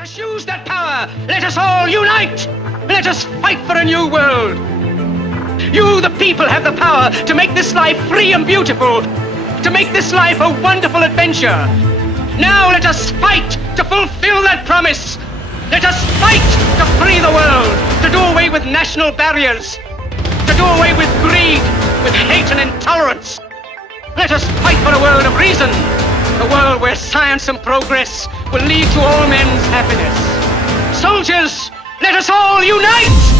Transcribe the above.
Let us use that power. Let us all unite. Let us fight for a new world. You, the people, have the power to make this life free and beautiful, to make this life a wonderful adventure. Now let us fight to fulfill that promise. Let us fight to free the world, to do away with national barriers, to do away with greed, with hate and intolerance. Let us fight for a world of reason, a world where science and progress will lead to all men's happiness. Soldiers, let us all unite!